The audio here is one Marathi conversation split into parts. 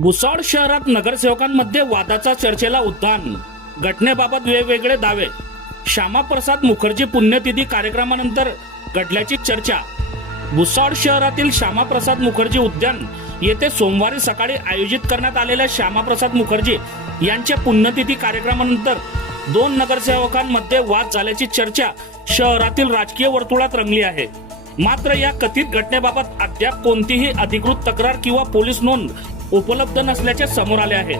भुसावळ शहरात नगरसेवकांमध्ये वादाचा चर्चेला उद्दान. घटनेबाबत वेगवेगळे दावे. श्यामाप्रसाद मुखर्जी पुण्यतिथी कार्यक्रमानंतर घडल्याची चर्चा. भुसावळ शहरातील श्यामाप्रसाद मुखर्जी उद्यान येथे सोमवारी सकाळी आयोजित करण्यात आलेल्या श्यामाप्रसाद मुखर्जी यांच्या पुण्यतिथी कार्यक्रमानंतर दोन नगरसेवकांमध्ये वाद झाल्याची चर्चा शहरातील राजकीय वर्तुळात रंगली आहे. मात्र या कथित घटनेबाबत अद्याप कोणतीही अधिकृत तक्रार किंवा पोलीस नोंद उपलब्ध नसल्याचे समोर आले आहे.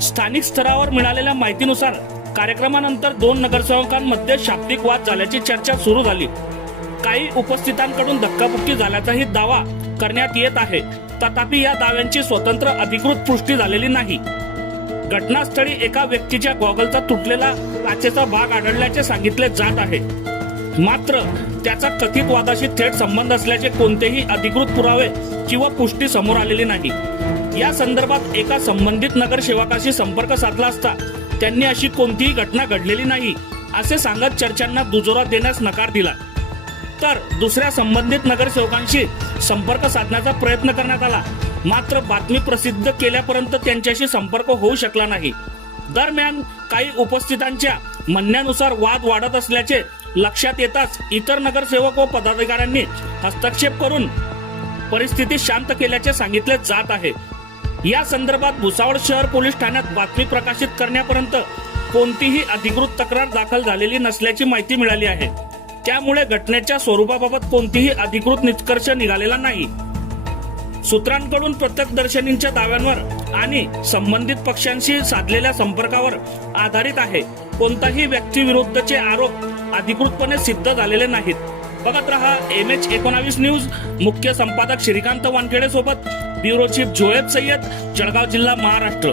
स्थानिक स्तरावर मिळालेल्या माहितीनुसार कार्यक्रमानंतर दोन नगरसेवकांमध्ये शाब्दिक वाद झाल्याची चर्चा सुरू झाली. काही उपस्थितांकडून धक्काबुक्की झाल्याचाही दावा करण्यात येत आहे. तथापि या दाव्यांची स्वतंत्र अधिकृत पुष्टी झालेली नाही. घटनास्थळी एका व्यक्तीच्या गॉगलचा तुटलेला काचेचा भाग आढळल्याचे सांगितले जात आहे. मात्र त्याचा कथित वादाशी थेट संबंध असल्याचे कोणतेही अधिकृत पुरावे किंवा पुष्टी समोर आलेली नाही. या संदर्भात एका संबंधित नगरसेवकाशी संपर्क साधला असता त्यांनी अशी कोणतीही घटना घडलेली नाही असे सांगत चर्चांना दुजोरा देण्यास नकार दिला. तर दुसऱ्या संबंधित नगरसेवकांशी संपर्क साधण्याचा प्रयत्न करण्यात आला. मात्र बातमी प्रसिद्ध केल्यापर्यंत त्यांच्याशी संपर्क होऊ शकला नाही. दरम्यान काही उपस्थितांच्या म्हणण्यानुसार वाद वाढत असल्याचे लक्षात येताच इतर नगरसेवक व पदाधिकाऱ्यांनी हस्तक्षेप करून परिस्थिती शांत केल्याचे सांगितले जात आहे. या संदर्भात भुसावळ शहर पोलीस ठाण्यात बातमी प्रकाशित करण्यापर्यंत कोणतीही अधिकृत तक्रार दाखल झालेली नसल्याची माहिती मिळाली आहे. त्यामुळे घटनेच्या स्वरूपाबाबत कोणतीही अधिकृत निष्कर्ष निघालेला नाही. सूत्रांकडून प्रत्यक्षदर्शींच्या दाव्यांवर आणि संबंधित पक्षांशी साधलेल्या संपर्कावर आधारित आहे. कोणताही व्यक्तीविरुद्धचे आरोप अधिकृतपणे सिद्ध झालेले नाहीत. बघत रहा MH19 न्यूज. मुख्य संपादक श्रीकांत वानखेडे सोबत ब्युरो चीफ जोएब सय्यद, जळगाव जिल्हा, महाराष्ट्र.